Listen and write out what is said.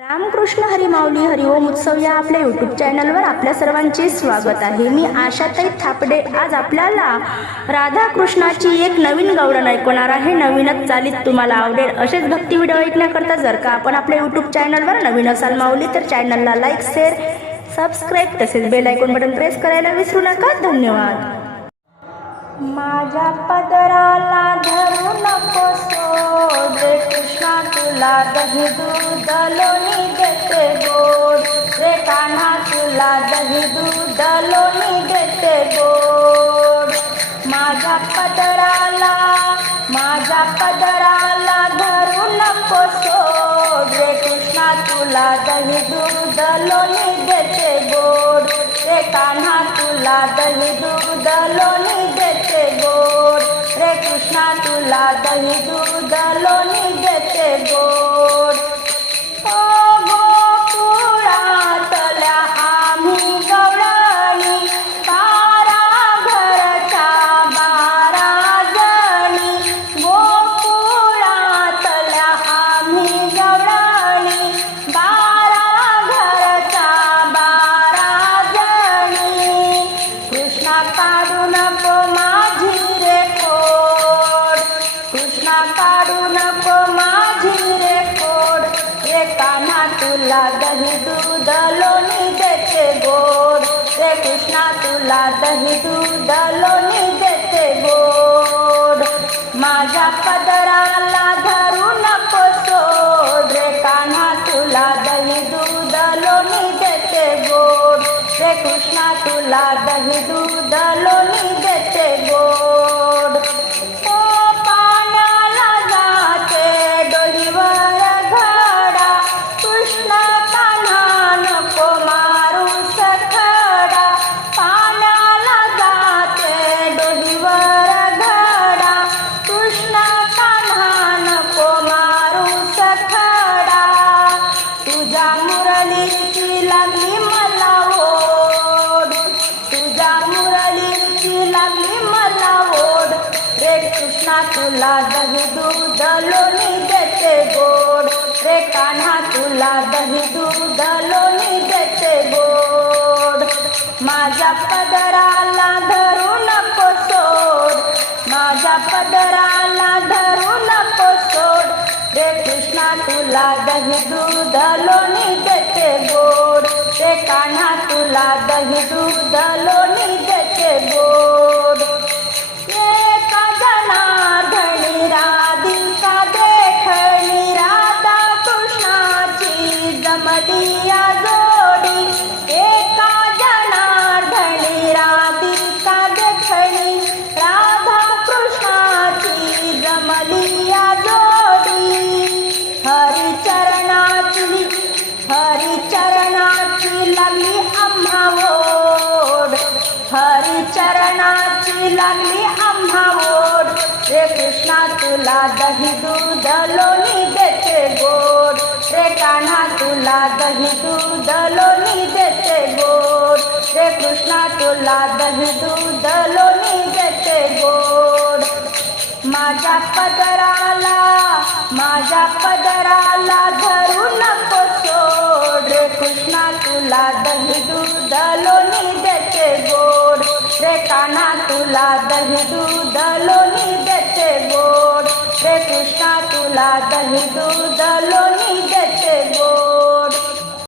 रामकृष्ण हरी माऊली हरिओम उत्सव या आपल्या यूट्यूब चॅनलवर आपल्या सर्वांचे स्वागत आहे. मी आशाताई थापडे. आज आपल्याला राधाकृष्णाची एक नवीन गवळण ऐकवणार आहे. नवीनच चालीत तुम्हाला आवडेल असेच भक्ती व्हिडिओ ऐकण्याकरता जर का आपण आपल्या यूट्यूब चॅनलवर नवीन असाल माऊली तर चॅनलला लाईक शेअर सबस्क्राईब तसेच बेल आयकॉन बटन प्रेस करायला विसरू नका. धन्यवाद. माझ्या पदराला नको सोड रे कृष्णा तुला दही दूध लोणी देते गोड. रे कान्हा तुला दही दूध लोणी देते गोड माझ्या पदराला माझ्या पदराला धरू नको सोड रे कृष्णा तुला दही दूध लोणी देते गोड रे कान्हा तुला दही दूध लोणी देते तुला दही दूध लोणी देते गोड रे कृष्णा तुला दही दूध लोणी देते गोड माझ्या पदराला धरू नको सोड रे कान्हा तुला दही दूध लोणी देते गोड रे कृष्णा तुला दही दूध लोणी देते गोड मुरलीची लागली मला ओढ तुझ्या मुरलीची लागली मला ओढ रे कृष्णा तुला दही दूध लोणी देते गोड. रे कान्हा तुला दही दूध लोणी देते गोड. माझ्या पदराला धरू नको सोड. माझ्या पदराला धरू नको सोड. रे कृष्णा तुला दही दूध लोणी देते गोड. रे कान्हा तुला दही दूध लोणी देते गोड. राधा कृष्णाची जमदिया लागली आम्हा ओढ रे कृष्णा तुला दही दूध लोणी देते गोड. रे कान्हा तुला दही दूध लोणी देते गोड. रे कृष्णा तुला दही दूध लोणी देते गोड. माझ्या पदराला माझ्या पदराला धरू नको सोड. रे कृष्णा तुला दही दूध लोणी देते गोड. रे कान्हा तुला दही दूध लोणी देते गोड. रे कृष्णा तुला दही दूध लोणी देते